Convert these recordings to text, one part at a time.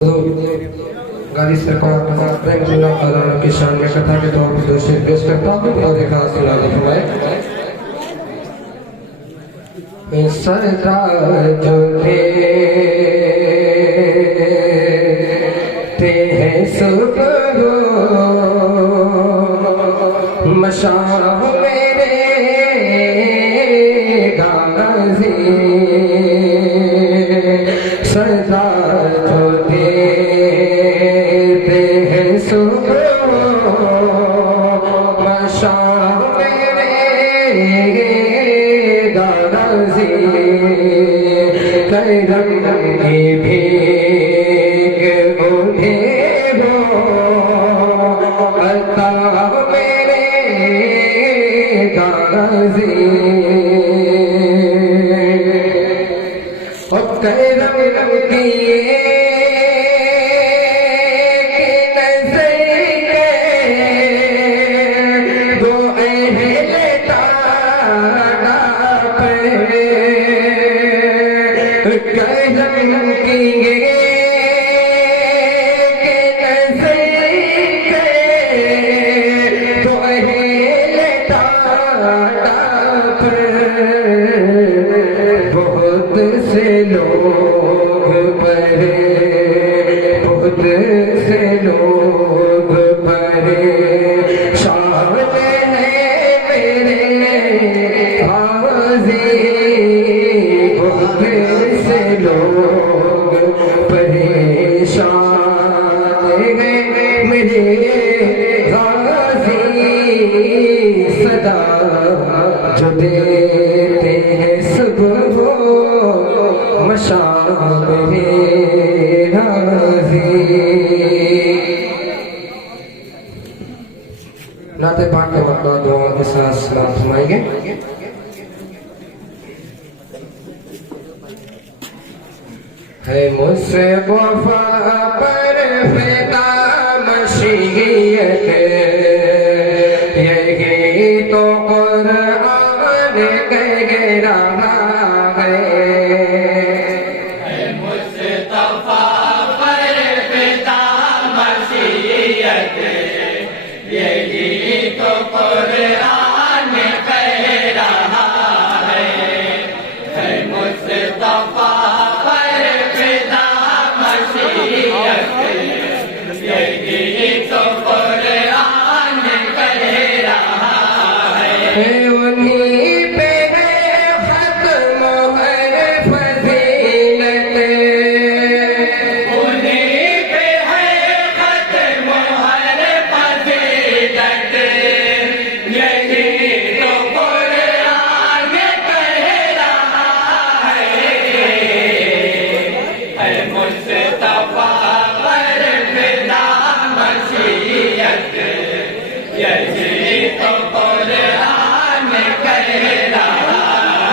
गाली सरकार की शान में कथा के तौर पर दोषी पेश करता हूँ और एक हाथ सुनाने फरमाए। सरदार जो ते हैं सुबह मशाह मेरे गाजी सरदार जो देते हैं सुबह मशाह मेरे गाजी करम की भीग उन्हें हो अता मेरे गाजी और करम किए बहुत से लोग परे बहुत से लोग परे शान है मेरे हाजी बहुत से लोग परेशान है मेरे हाजी सदा जो देते हैं सुबह मशाह मेरे हाजी। नाते पाक के मतलब दुआ के साथ सलाम फरमाएंगे। है मुझसे वफा पर फिदा मशीयत यही तो कुरान कह रहा है। मुस्तफा पर फिदा मशीयत यही तो कुरान कह रहा है। मुस्तफा पर फिदा मशीयत यही तो कुरान कह रहा है। उन्हीं पे है खत्म हर फजीलत उन्हीं पे है खत्म हर फजीलत यही तो कुरान कह रहा है। मुस्तफा पर फिदा मशीयत यही तो कुरान कह रहा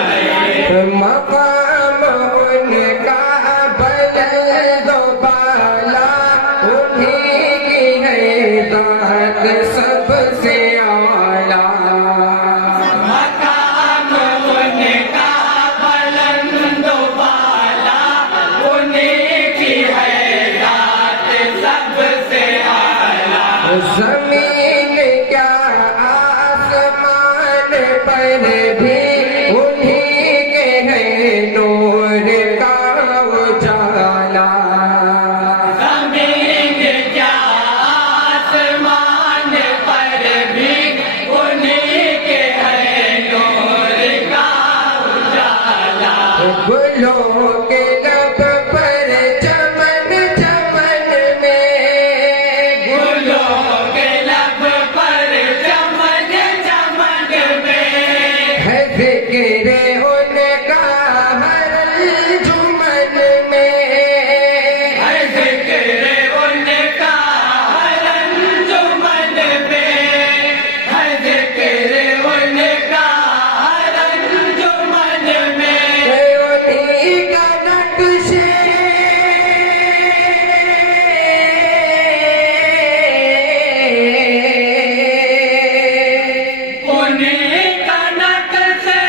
है। मकाम उनका बुलंद बाला उन्हीं की है दात सबसे आला। मकाम उनका बुलंद बाला उन्हीं की है दात सबसे आला। जमीन क्या आसमान पर भी उन्हीं के है नूर का उजाला। जमीन क्या आसमान पर भी उन्हीं के है नूर का उजाला। गुलों के लब पर चमन चमन में गुलों के लब पर चमन चमन में है जिक्र उनका हर जुमन में। हर जिक्र उनका हर अंजुमन में हर जिक्र उनका हर अंजुमन में। उन्हीं का नक्शे उन्हीं का नक्शे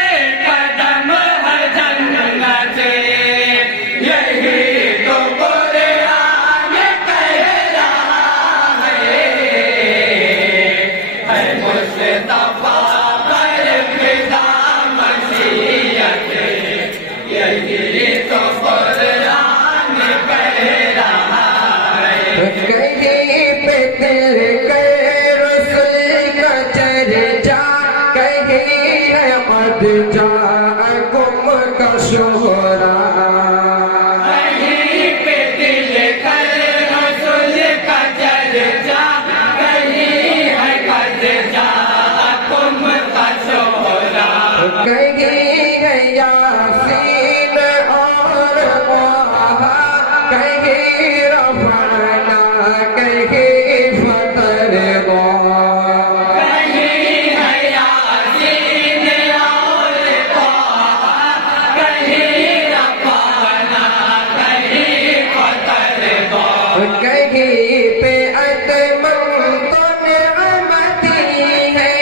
कद जाकुम का शोहरा कहीं पे दिल कर रसूल का चर्चा, कहीं है कद जाकुम का शोहरा। कहीं है यासीन और वाहा, कहीं रफाना कहीं फतरवा, कहीं है यासीन और ताहा, कहीं रफ़ाना कहीं फ़तरवा। कहीं पे अतमम तो निअमती है,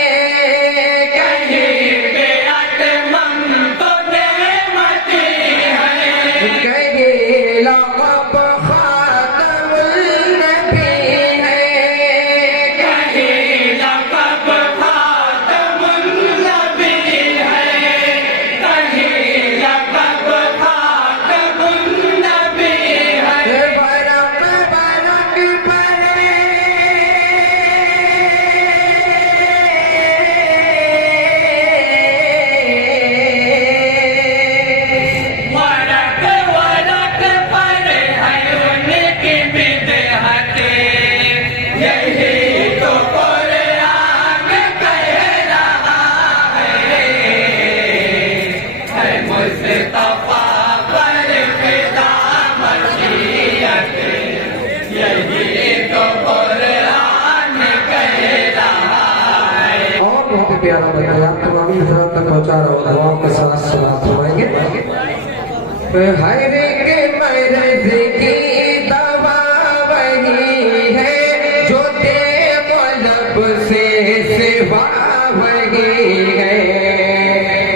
कहीं पे अतमम तो नेमती है, कहीं लक़ब ख़ातमुल नबी है, कहीं लक़ब ख़ातमुन नबी है, कहीं लक़ब ख़ातमुन नबी है। बरक़ बरक़ पड़े वरक़ वरक़ पर है उनकी बिदअतें, यही तो कुरान कह रहा है मुस्तफ़ा पर फिदा मशीयतें, यही तो कुरान कह रहा है। और बहुत ही प्यारा बताया तमाम हजरात तक पहुंचा रहा हूँ दुआओं के साथ सलात फरमाएंगे। हर एक मर्ज की दवा वही है, जो दे लब से सिवा वही है।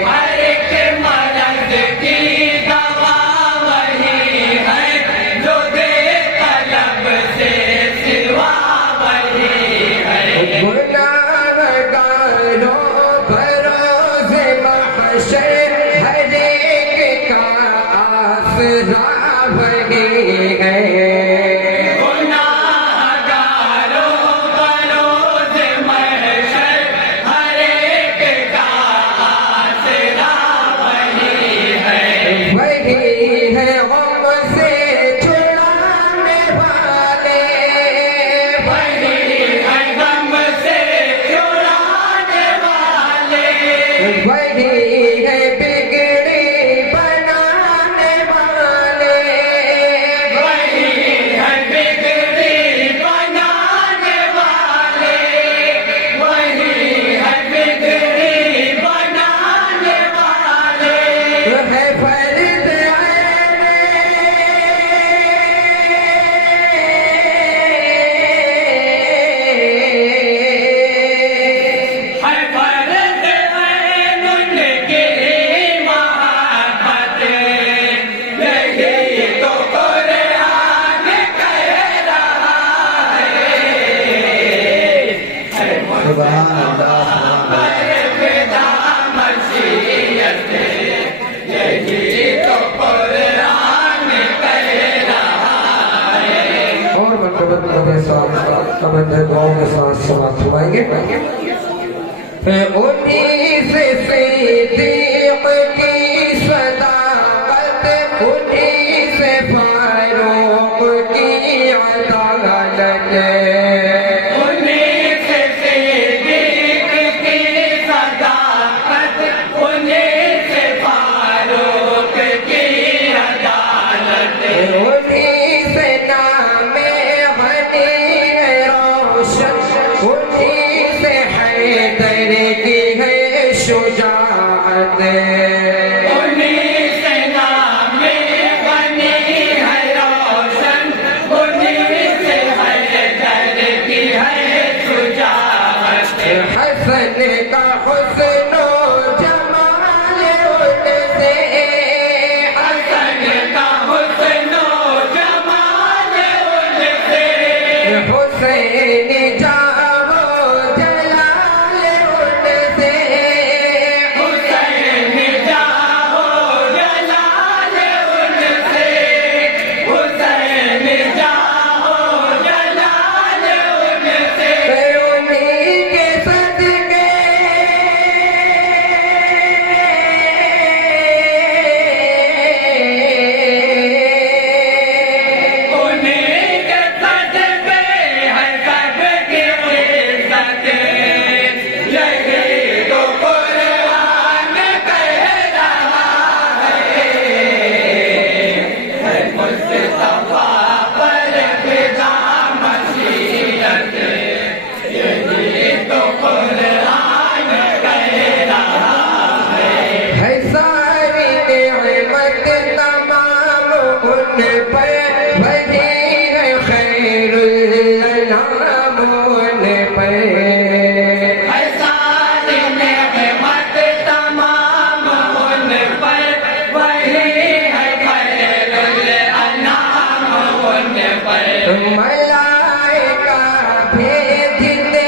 हर एक मर्द की दवा वही है, जो दे तलब से सिवा वही है। गुनाहगारों भरोसे महशर हर एक का आसरा वही है। गुनाहगारों बरोज़ महशर हर एक का आसरा वही है। वही है गम से छुड़ाने वाले, वही है गम से छुड़ाने वाले, वही है बिगड़ी बनाने वाले, वही है बिगड़ी बनाने वाले, वही है बिगड़ी बनाने वाले। है फर्द है फर्ज़ ऐन उनकी मोहब्बत, यही तो कुरान कह रहा है पर फिदा मशीयतें, यही तो कुरान कह रहा है। और मनकबत के साथ तमन्ना दुआओं के साथ समाप्त हुआएंगे। उन्हीं से सिद्दीक़ की सदाकत, उन्हीं से फारूक की अदालत, उन्हीं से सिद्दीक़ की सदाकत, उन्हीं से फारूक की अदालत, उन्हीं से नामे बनी है रोशन, उन्हीं से हैदर की है शुजाअत। पर वही है खैरुल अनाम उन पर सारी नेमत तमाम उन पर वही है खैरुल अनाम उन पर मलाइका भेजते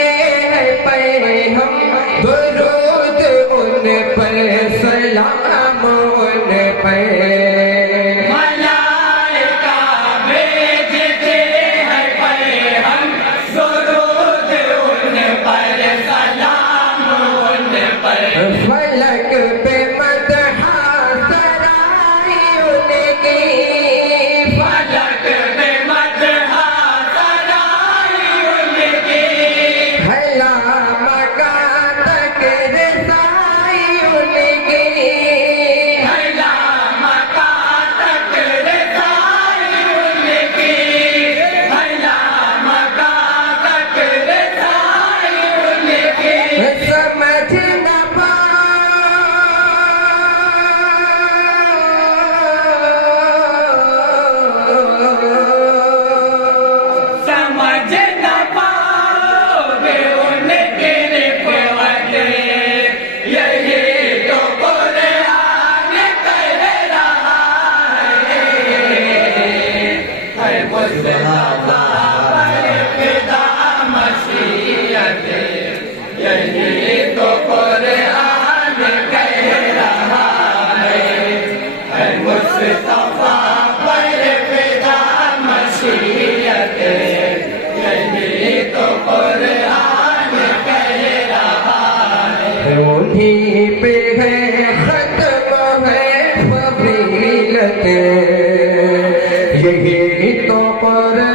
हैं पैगम दुरूद उन पर सलाम उन पर मलाइका भेजते हैं पैगम दुरूद उन पर सलाम उन पर फलक पे मदहा सराई उनकी फलक पे मदहा सराई उनकी हला मका तक रसाई उनकी हला मका तक रसाई उनकी हला मका तक रसाई उनकी समझ न समझ न पाओगे उनकी रिफ़त यही तो कुरान कह रहा है मुस्तफा पर फिदा मसीहत यही तो कुरान कह रहा है मुस्तफा पर फिदा मसीहत यही तो कुरान कह रहा उन्हीं पे है खत्म है फजीलत यही तो कुरान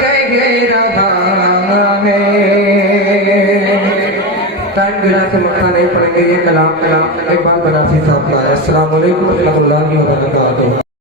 कह रहा है। टाइम गिरा से मक्का नहीं पड़ेंगे, ये कलाम एक बार बनारसी साहब का है। अस्सलाम वालेकुम रहमतुल्लाहि व बरकातुहू।